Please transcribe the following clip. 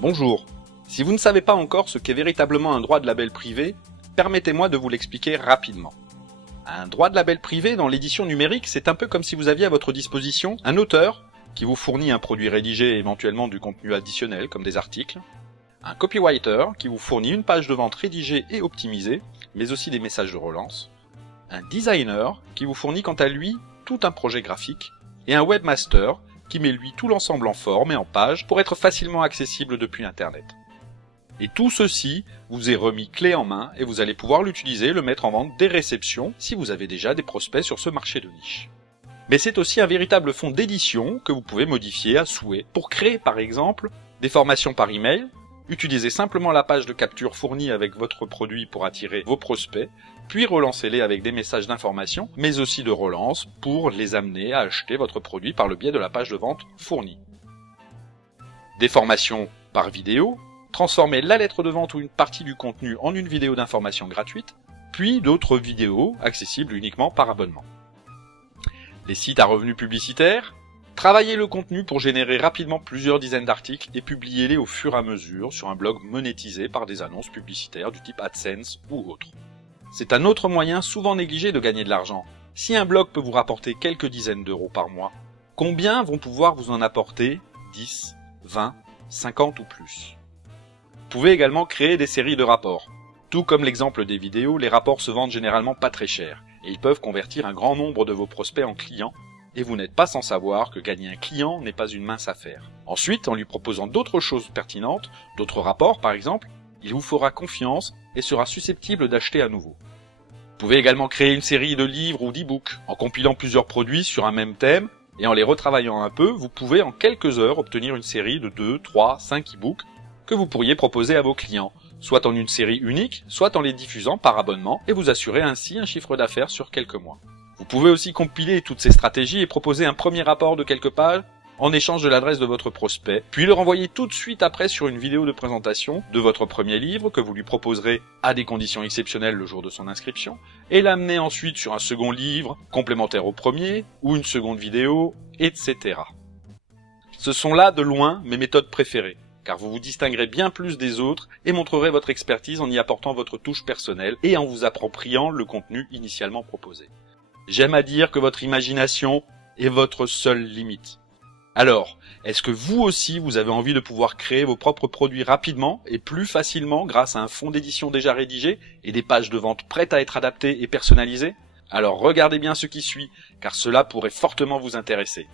Bonjour. Si vous ne savez pas encore ce qu'est véritablement un droit de label privé, permettez-moi de vous l'expliquer rapidement. Un droit de label privé dans l'édition numérique, c'est un peu comme si vous aviez à votre disposition un auteur qui vous fournit un produit rédigé et éventuellement du contenu additionnel comme des articles, un copywriter qui vous fournit une page de vente rédigée et optimisée, mais aussi des messages de relance, un designer qui vous fournit quant à lui tout un projet graphique, et un webmaster qui met lui tout l'ensemble en forme et en page pour être facilement accessible depuis Internet. Et tout ceci vous est remis clé en main et vous allez pouvoir l'utiliser, le mettre en vente dès réception si vous avez déjà des prospects sur ce marché de niche. Mais c'est aussi un véritable fonds d'édition que vous pouvez modifier à souhait pour créer par exemple des formations par email, utilisez simplement la page de capture fournie avec votre produit pour attirer vos prospects, puis relancez-les avec des messages d'information, mais aussi de relance pour les amener à acheter votre produit par le biais de la page de vente fournie. Des formations par vidéo, transformez la lettre de vente ou une partie du contenu en une vidéo d'information gratuite, puis d'autres vidéos accessibles uniquement par abonnement. Les sites à revenus publicitaires, travaillez le contenu pour générer rapidement plusieurs dizaines d'articles et publiez-les au fur et à mesure sur un blog monétisé par des annonces publicitaires du type AdSense ou autre. C'est un autre moyen souvent négligé de gagner de l'argent. Si un blog peut vous rapporter quelques dizaines d'euros par mois, combien vont pouvoir vous en apporter 10, 20, 50 ou plus? Vous pouvez également créer des séries de rapports. Tout comme l'exemple des vidéos, les rapports se vendent généralement pas très cher et ils peuvent convertir un grand nombre de vos prospects en clients et vous n'êtes pas sans savoir que gagner un client n'est pas une mince affaire. Ensuite, en lui proposant d'autres choses pertinentes, d'autres rapports par exemple, il vous fera confiance et sera susceptible d'acheter à nouveau. Vous pouvez également créer une série de livres ou d'e-books. En compilant plusieurs produits sur un même thème et en les retravaillant un peu, vous pouvez en quelques heures obtenir une série de 2, 3, 5 e-books que vous pourriez proposer à vos clients, soit en une série unique, soit en les diffusant par abonnement et vous assurer ainsi un chiffre d'affaires sur quelques mois. Vous pouvez aussi compiler toutes ces stratégies et proposer un premier rapport de quelques pages en échange de l'adresse de votre prospect, puis le renvoyer tout de suite après sur une vidéo de présentation de votre premier livre que vous lui proposerez à des conditions exceptionnelles le jour de son inscription, et l'amener ensuite sur un second livre complémentaire au premier, ou une seconde vidéo, etc. Ce sont là de loin mes méthodes préférées, car vous vous distinguerez bien plus des autres et montrerez votre expertise en y apportant votre touche personnelle et en vous appropriant le contenu initialement proposé. J'aime à dire que votre imagination est votre seule limite. Alors, est-ce que vous aussi vous avez envie de pouvoir créer vos propres produits rapidement et plus facilement grâce à un fonds d'édition déjà rédigé et des pages de vente prêtes à être adaptées et personnalisées? Alors regardez bien ce qui suit, car cela pourrait fortement vous intéresser.